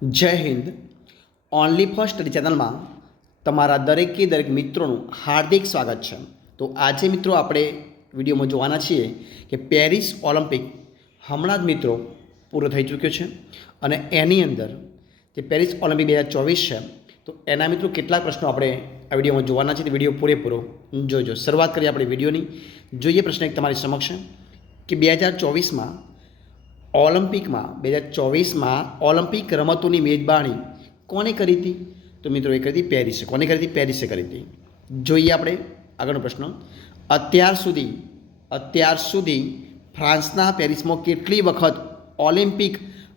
જય Hind. Only for study ચેનલમાં તમારા દરેક મિત્રોનું હાર્દિક સ્વાગત છે. તો આજે મિત્રો આપણે વિડીયોમાં જોવાના છીએ કે પેરિસ ઓલિમ્પિક હમણાં જ મિત્રો પૂરો થઈ ચૂક્યો છે અને એની અંદર જે પેરિસ ઓલિમ્પિક 2024 છે તો એના મિત્રો કેટલાક પ્રશ્નો આપણે આ વિડીયોમાં જોવાના છે. તો વિડીયો પૂરેપૂરો જોજો. શરૂઆત કરીએ આપણે વિડીયોની. જોઈએ પ્રશ્ન એક તમારી સમક્ષ કે 2024માં ઓલિમ્પિક રમતોની મેજબાની કોને કરી હતી? તો મિત્રો એ કરી હતી પેરિસે. કોને કરી હતી? પેરિસે કરી હતી. જોઈએ આપણે આગળનો પ્રશ્ન. અત્યાર સુધી ફ્રાન્સના પેરિસમાં કેટલી વખત ઓલિમ્પિક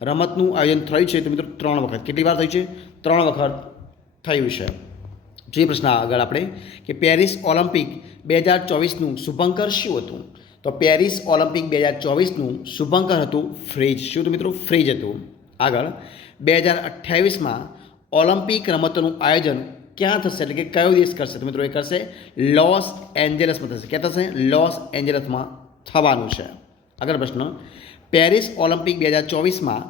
રમતનું આયોજન થયું છે? તો મિત્રો 3 વખત. કેટલી વાર થયું છે? 3 વખત થયું છે. જોઈએ પ્રશ્ન આગળ આપણે કે પેરિસ ઓલિમ્પિક 2024નું શુભંકર શું હતું? તો પેરિસ ઓલિમ્પિક 2024નું શુભંકર હતું ફ્રીજ. શું હતું મિત્રો? ફ્રીજ હતું. આગળ 2028માં ઓલિમ્પિક રમતોનું આયોજન ક્યાં થશે, એટલે કે કયો દેશ કરશે? તો મિત્રો એ કરશે લોસ એન્જલસમાં થશે. ક્યાં થશે? લોસ એન્જલસમાં થવાનું છે. આગળ પ્રશ્ન. પેરિસ ઓલિમ્પિક 2024માં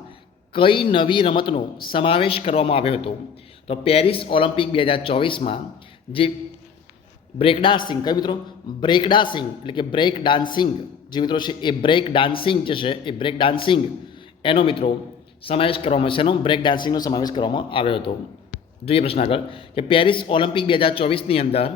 કઈ નવી રમતનો સમાવેશ કરવામાં આવ્યો હતો? તો પેરિસ ઓલિમ્પિક 2024માં જે બ્રેક ડાન્સિંગ, કયું મિત્રો? બ્રેક ડાન્સિંગ એટલે કે બ્રેક ડાન્સિંગ જે મિત્રો છે એ બ્રેક ડાન્સિંગ જે છે એ બ્રેક ડાન્સિંગ એનો મિત્રો સમાવેશ કરવામાં છે. એનો બ્રેક ડાન્સિંગનો સમાવેશ કરવામાં આવ્યો હતો. જોઈએ પ્રશ્ન આગળ કે પેરિસ ઓલિમ્પિક 2024ની અંદર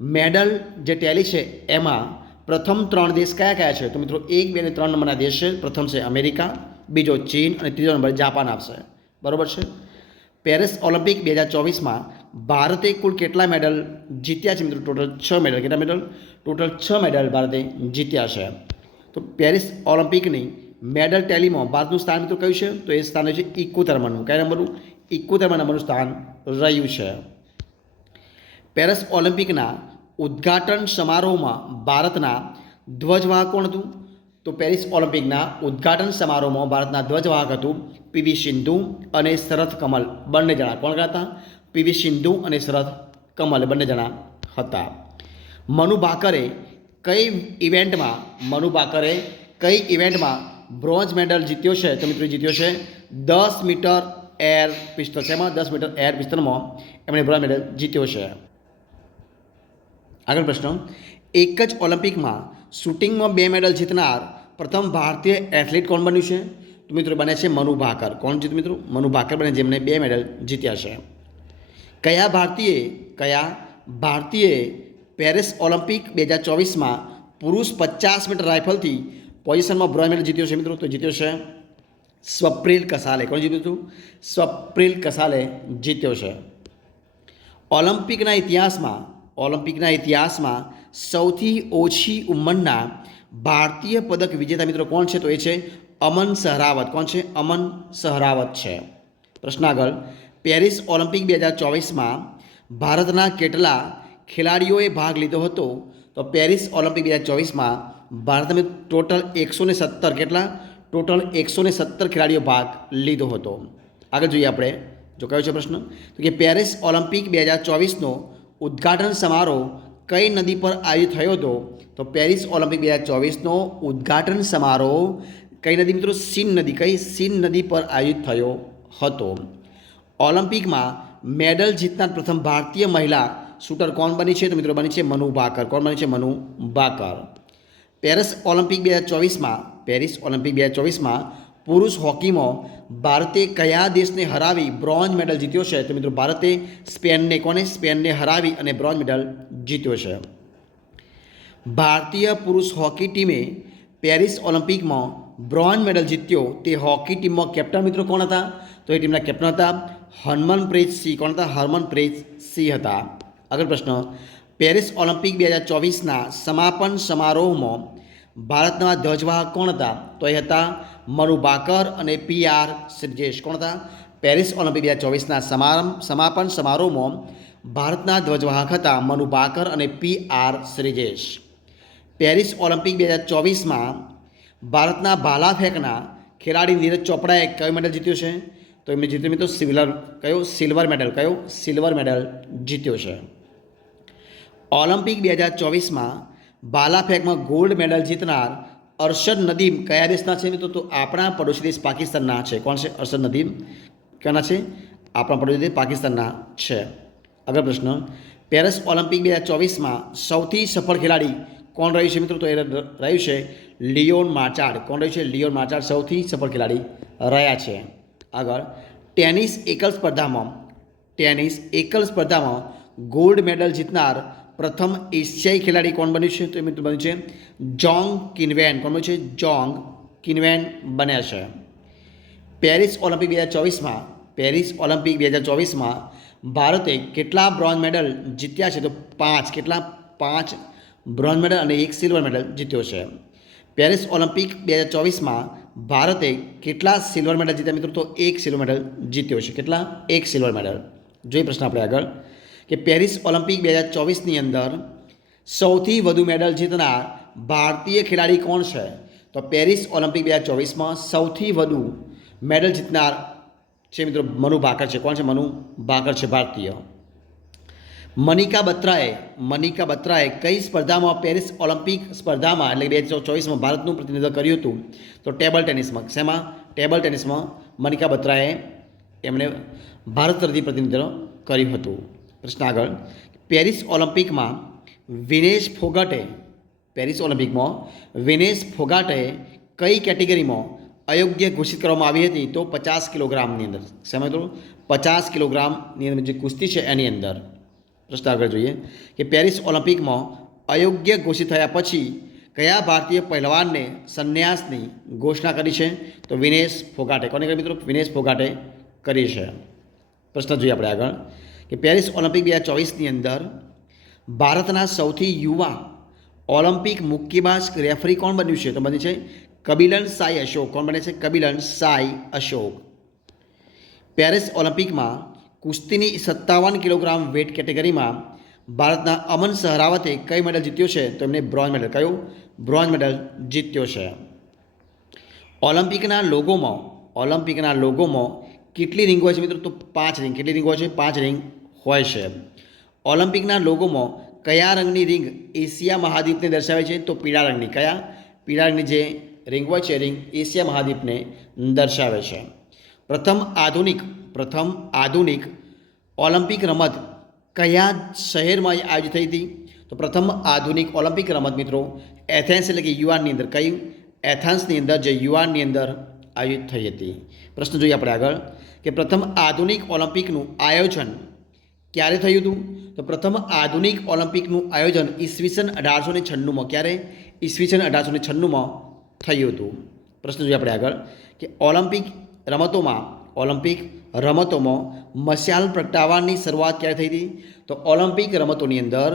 મેડલ જે ટેલી છે એમાં પ્રથમ 3 દેશ કયા કયા છે? તો મિત્રો 1, 2 અને 3 નંબરના દેશ છે. પ્રથમ છે અમેરિકા, બીજો ચીન અને ત્રીજો નંબર જાપાન આવશે. બરાબર છે. પેરિસ ઓલિમ્પિક 2024માં ભારતે કુલ કેટલા મેડલ જીત્યા છે? મિત્રો ટોટલ 6 મેડલ. કેટલા મેડલ? ટોટલ 6 મેડલ ભારતે જીત્યા છે. તો પેરિસ ઓલિમ્પિકની મેડલ ટેલીમાં ભારતનું સ્થાન મિત્રો કયું છે? તો એ સ્થાન છે 71માનું. કયા નંબરનું? 71મા નંબરનું સ્થાન રહ્યું છે. પેરિસ ઓલિમ્પિકના ઉદ્ઘાટન સમારોહમાં ભારતના ધ્વજવાહક કોણ હતું? તો પેરિસ ઓલિમ્પિકના ઉદ્ઘાટન સમારોહમાં ભારતના ધ્વજવાહક હતું પીવી સિંધુ અને શરથ કમલ. બંને જણા કોણ હતા? પીવી સિંધુ અને શરથ કમલ બંને જણા હતા. મનુ ભાકરે કઈ ઇવેન્ટમાં બ્રોન્ઝ મેડલ જીત્યો છે? તો મિત્રો જીત્યો છે 10 મીટર એર પિસ્તોલ. એમાં 10 મીટર એર પિસ્તોલમાં એમણે બ્રોન્ઝ મેડલ જીત્યો છે. આગળ પ્રશ્ન. એક જ ઓલિમ્પિકમાં શૂટિંગમાં 2 મેડલ જીતનાર પ્રથમ ભારતીય એથ્લીટ કોણ બન્યું છે? તો મિત્રો બને છે મનુ ભાકર. કોણ જીત્યું મિત્રો? મનુ ભાકર બને, જેમણે 2 મેડલ જીત્યા છે. કયા ભારતીય પેરિસ ઓલિમ્પિક 2024માં પુરુષ 50 મીટર રાઇફલથી પોઝિશનમાં બ્રોન્ઝ મેડલ જીત્યો છે? મિત્રો તો જીત્યો છે સ્વપ્નિલ કસાલે. કોણ જીત્યું હતું? સ્વપ્નિલ કસાલે જીત્યો છે. ઓલિમ્પિકના ઇતિહાસમાં સૌથી ઓછી ઉંમરના ભારતીય પદક વિજેતા મિત્રો કોણ છે? તો એ છે અમન સહરાવત. કોણ છે? અમન સહરાવત છે. પ્રશ્ન આગળ. પેરિસ ઓલિમ્પિક 2024માં ભારતના કેટલા ખેલાડીઓએ ભાગ લીધો હતો? તો પેરિસ ઓલિમ્પિક 2024માં ભારતમાં ટોટલ 117 કેટલા? ટોટલ 117 ખેલાડીઓ ભાગ લીધો હતો. આગળ જોઈએ આપણે જો કયો છે પ્રશ્ન. તો કે પેરિસ ઓલિમ્પિક 2024નો ઉદ્ઘાટન સમારોહ કઈ નદી પર આયોજિત થયો હતો? તો પેરિસ ઓલિમ્પિક 2024નો ઉદ્ઘાટન સમારોહ કઈ નદી મિત્રો? સીન નદી. કઈ? સીન નદી પર આયોજિત થયો હતો. ઓલિમ્પિકમાં મેડલ જીતનાર પ્રથમ ભારતીય મહિલા શૂટર કોણ બની છે? તો મિત્રો બની છે મનુ ભાકર. કોણ બની છે? મનુ ભાકર. પેરિસ ઓલિમ્પિક 2024માં પુરુષ હોકીમાં ભારતે કયા દેશને હરાવી બ્રોન્ઝ મેડલ જીત્યો છે? તો મિત્રો ભારતે સ્પેનને હરાવી અને બ્રોન્ઝ મેડલ જીત્યો છે. ભારતીય પુરુષ હોકી ટીમે પેરિસ ઓલિમ્પિકમાં બ્રોન્ઝ મેડલ જીત્યો તે હોકી ટીમમાં કેપ્ટન મિત્રો કોણ હતા? તો એ ટીમના કેપ્ટન હતા હરમનપ્રીત સિંહ. કોણ હતા? હરમનપ્રીત સિંહ હતા. આગળ પ્રશ્ન. પેરિસ ઓલિમ્પિક 2024ના સમાપન સમારોહમાં ભારતના ધ્વજવાહક કોણ હતા? તો એ હતા મનુ ભાકર અને PR શ્રીજેશ. કોણ હતા? પેરિસ ઓલિમ્પિક 2024ના સમાપન સમારોહમાં ભારતના ધ્વજવાહક હતા મનુ ભાકર અને PR શ્રીજેશ. પેરિસ ઓલિમ્પિક 2024માં ભારતના ભાલા ફેંકના ખેલાડી નીરજ ચોપડાએ કયો મેડલ જીત્યો છે? તો એમને જીત્યો મિત્રો સિલ્વર મેડલ. કયો? સિલ્વર મેડલ જીત્યો છે. ઓલિમ્પિક 2024માં ભાલા ફેંકમાં ગોલ્ડ મેડલ જીતનાર અરશદ નદીમ કયા દેશના છે મિત્રો? તો આપણા પડોશી દેશ પાકિસ્તાનના છે. કોણ છે? અરશદ નદીમ ક્યાંના છે? આપણા પડોશી દેશ પાકિસ્તાનના છે. આગળ પ્રશ્ન, પેરિસ ઓલિમ્પિક 2024માં સૌથી સફળ ખેલાડી કોણ રહ્યું છે મિત્રો? તો એ રહ્યું છે લિયોન માર્ચાડ. કોણ રહ્યું છે? લિયોન માર્ચાડ સૌથી સફળ ખેલાડી રહ્યા છે. આગળ, ટેનિસ એકલ સ્પર્ધામાં ગોલ્ડ મેડલ જીતનાર પ્રથમ એશિયાઈ ખેલાડી કોણ બન્યું છે? તો એ મિત્રો બન્યું છે જોંગ કિનવેન. કોણ બન્યું છે? જોંગ કિનવેન બન્યા છે. પેરિસ ઓલિમ્પિક 2024માં ભારતે કેટલા બ્રોન્ઝ મેડલ જીત્યા છે? તો 5. કેટલા? 5 બ્રોન્ઝ મેડલ અને 1 સિલ્વર મેડલ જીત્યો છે. પેરિસ ઓલિમ્પિક 2024માં ભારતે કેટલા સિલ્વર મેડલ જીત્યા મિત્રો? તો 1 સિલ્વર મેડલ જીત્યો છે. કેટલા? 1 સિલ્વર મેડલ. જોઈએ પ્રશ્ન આપણે આગળ કે પેરિસ ઓલિમ્પિક 2024ની અંદર સૌથી વધુ મેડલ જીતનાર ભારતીય ખેલાડી કોણ છે? તો પેરિસ ઓલિમ્પિક 2024માં સૌથી વધુ મેડલ જીતનાર છે મિત્રો મનુ ભાકર છે. કોણ છે? મનુ ભાકર છે ભારતીય. મનિકા બત્રાએ કઈ સ્પર્ધામાં પેરિસ ઓલિમ્પિક સ્પર્ધામાં એટલે 2024માં ભારતનું પ્રતિનિધિત્વ કર્યું હતું? તો ટેબલ ટેનિસમાં. શેમાં? ટેબલ ટેનિસમાં મનિકા બત્રાએ એમણે ભારત તરફથી પ્રતિનિધિત્વ કર્યું હતું. પ્રશ્ન આગળ, પેરિસ ઓલિમ્પિકમાં વિનેશ ફોગાટે કઈ કેટેગરીમાં અયોગ્ય ઘોષિત કરવામાં આવી હતી? તો 50 કિલોગ્રામની અંદર. શેમાં મિત્રો? 50 કિલોગ્રામની અંદર જે કુસ્તી છે એની અંદર. પ્રશ્ન આગળ જોઈએ કે પેરિસ ઓલિમ્પિકમાં અયોગ્ય ઘોષિત થયા પછી કયા ભારતીય પહેલવાનને સંન્યાસની ઘોષણા કરી છે? તો વિનેશ ફોગાટે. કોને કરી મિત્રો? વિનેશ ફોગાટે કરી છે. પ્રશ્ન જોઈએ આપણે આગળ કે પેરિસ ઓલિમ્પિક 2024ની અંદર ભારતના સૌથી યુવા ઓલિમ્પિક મુક્કેબાજ રેફરી કોણ બન્યું છે? તો બન્યું છે કબીલન સાઈ અશોક. કોણ બને છે? કબીલન સાઈ અશોક. પેરિસ ઓલિમ્પિકમાં કુસ્તીની 57 કિલોગ્રામ વેટ કેટેગરીમાં ભારતના અમન સહરાવતે કઈ મેડલ જીત્યો છે? તો એમને બ્રોન્ઝ મેડલ. કયો? બ્રોન્ઝ મેડલ જીત્યો છે. ઓલિમ્પિકના લોગોમાં કેટલી રીંગ હોય છે મિત્રો? તો 5 રીંગ. કેટલી રીંગ હોય છે? 5 રીંગ હોય છે. ઓલિમ્પિકના લોગોમાં કયા રંગની રીંગ એશિયા મહાદ્વીપને દર્શાવે છે? તો પીળા રંગની. કયા? પીળા રંગની જે રીંગ હોય છે રીંગ એશિયા મહાદ્વીપને દર્શાવે છે. પ્રથમ આધુનિક ઓલિમ્પિક રમત કયા શહેરમાં આયોજિત થઈ હતી? તો પ્રથમ આધુનિક ઓલિમ્પિક રમત મિત્રો એથેન્સ એટલે કે યુવાનની અંદર. કઈ? એથેન્સની અંદર જે યુવાનની અંદર આયોજિત થઈ હતી. પ્રશ્ન જોઈએ આપણે આગળ કે પ્રથમ આધુનિક ઓલિમ્પિકનું આયોજન ક્યારે થયું હતું? તો પ્રથમ આધુનિક ઓલિમ્પિકનું આયોજન ઈસવીસન 1896માં. ક્યારે? ઈસવીસન 1896માં થયું હતું. પ્રશ્ન જોઈએ આપણે આગળ કે ઓલિમ્પિક રમતોમાં મશાલ પ્રગટાવવાની શરૂઆત ક્યારે થઈ હતી? તો ઓલિમ્પિક રમતોની અંદર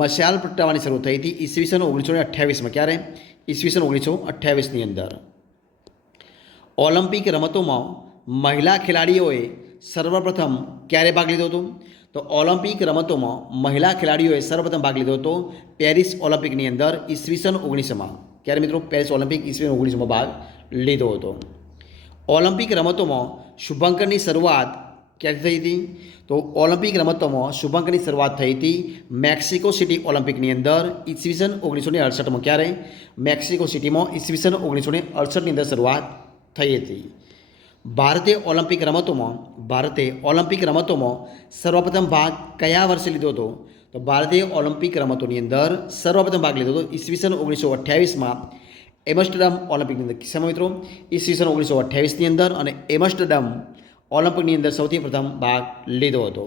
મશાલ પ્રગટાવવાની શરૂઆત થઈ હતી ઈસવીસન 1928માં. ક્યારે? ઈસવીસન 1928ની અંદર. ઓલિમ્પિક રમતોમાં મહિલા ખેલાડીઓએ સર્વપ્રથમ ક્યારે ભાગ લીધો હતો? તો ઓલિમ્પિક રમતોમાં મહિલા ખેલાડીઓએ સર્વપ્રથમ ભાગ લીધો હતો પેરિસ ઓલિમ્પિકની અંદર ઈસવીસન 1900માં. ક્યારે મિત્રો? પેરિસ ઓલિમ્પિક ઈસવીસન 1900માં ભાગ લીધો હતો. ઓલિમ્પિક રમતોમાં શુભાંકનની શરૂઆત ક્યારે થઈ હતી? તો ઓલિમ્પિક રમતોમાં શુભાંકનની શરૂઆત થઈ હતી મેક્સિકો સિટી ઓલિમ્પિકની અંદર ઈસવીસન 1968માં. ક્યારે? મેક્સિકો સિટીમાં ઈસવીસન 1968ની અંદર શરૂઆત થઈ હતી. ભારતે ઓલિમ્પિક રમતોમાં સર્વપ્રથમ ભાગ કયા વર્ષે લીધો હતો? તો ભારતીય ઓલિમ્પિક રમતોની અંદર સર્વપ્રથમ ભાગ લીધો હતો ઈસવીસન 1928માં એમસ્ટરડમ ઓલિમ્પિકની અંદર. શેમાં મિત્રો? ઈસવીસન 1928ની અંદર અને એમસ્ટરડમ ઓલિમ્પિકની અંદર સૌથી પ્રથમ ભાગ લીધો હતો.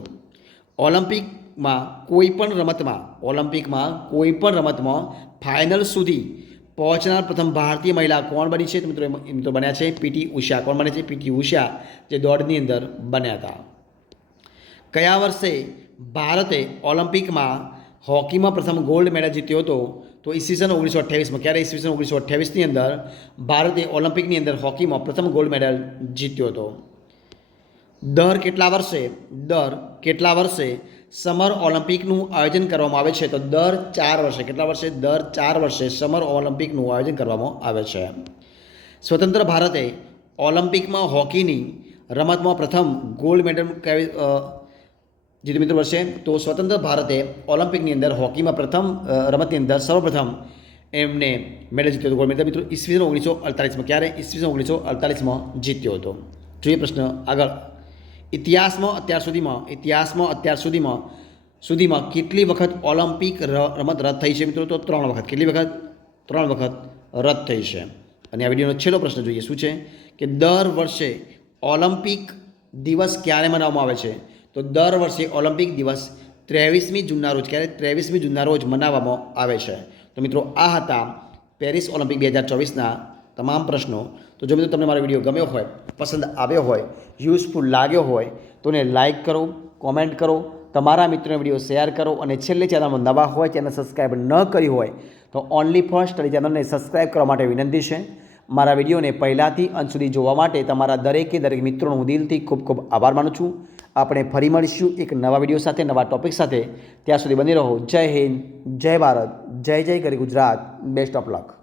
ઓલિમ્પિકમાં કોઈપણ રમતમાં ફાઇનલ સુધી પહોંચનાર પ્રથમ ભારતીય મહિલા કોણ બની છે? તો મિત્રો બન્યા છે પીટી ઉષા. કોણ બને છે? પીટી ઉષા જે દોડની અંદર બન્યા હતા. કયા વર્ષે ભારતે ઓલિમ્પિકમાં હોકીમાં પ્રથમ ગોલ્ડ મેડલ જીત્યો હતો? તો ઈસવીસન 1928માં. ક્યારે? ઈસવીસન 1928ની અંદર ભારતે ઓલિમ્પિકની અંદર હોકીમાં પ્રથમ ગોલ્ડ મેડલ જીત્યો હતો. દર કેટલા વર્ષે સમર ઓલિમ્પિકનું આયોજન કરવામાં આવે છે? તો દર 4 વર્ષે. કેટલા વર્ષે? દર 4 વર્ષે સમર ઓલિમ્પિકનું આયોજન કરવામાં આવે છે. સ્વતંત્ર ભારતે ઓલિમ્પિકમાં હોકીની રમતમાં પ્રથમ ગોલ્ડ મેડલ જે મિત્રો વર્ષે તો સ્વતંત્ર ભારતે ઓલિમ્પિકની અંદર હોકીમાં પ્રથમ રમતની અંદર સર્વપ્રથમ એમને મેડલ જીત્યો હતો. ગોલ્ડ મેડલ મિત્રો ઈસવીસન 1948માં. ક્યારે? ઈસવીસન 1948માં જીત્યો હતો. જોઈએ પ્રશ્ન આગળ ઇતિહાસમાં અત્યાર સુધીમાં કેટલી વખત ઓલિમ્પિક રમત રદ થઈ છે મિત્રો? તો 3 વખત. કેટલી વખત? 3 વખત રદ થઈ છે. અને આ વિડીયોનો છેલ્લો પ્રશ્ન જોઈએ. શું છે કે દર વર્ષે ઓલિમ્પિક દિવસ ક્યારે મનાવવામાં આવે છે? તો દર વર્ષે ઓલિમ્પિક દિવસ 23મી જૂનના રોજ, ક્યારે? 23મી જૂનના રોજ મનાવવામાં આવે છે. તો મિત્રો આ હતા પેરિસ ઓલિમ્પિક 2024ના તમામ પ્રશ્નો. તો જો મિત્રો તમને મારો વિડીયો ગમ્યો હોય, પસંદ આવ્યો હોય, યુઝફુલ લાગ્યો હોય તો એને લાઇક કરો, કોમેન્ટ કરો, તમારા મિત્રોને વિડીયો શેર કરો અને છેલ્લે ચેનલમાં નવા હોય, ચેનલ સબસ્ક્રાઈબ ન કરી હોય તો ઓનલી ફોર સ્ટડી ચેનલને સબસ્ક્રાઈબ કરવા માટે વિનંતી છે. મારા વિડીયોને પહેલાંથી અંત સુધી જોવા માટે તમારા દરેક મિત્રોનો હું દિલથી ખૂબ ખૂબ આભાર માનું છું. આપણે ફરી મળીશું એક નવા વિડીયો સાથે, નવા ટોપિક સાથે. ત્યાં સુધી બની રહો. જય હિન્દ, જય ભારત, જય જય કરી ગુજરાત. Best of luck.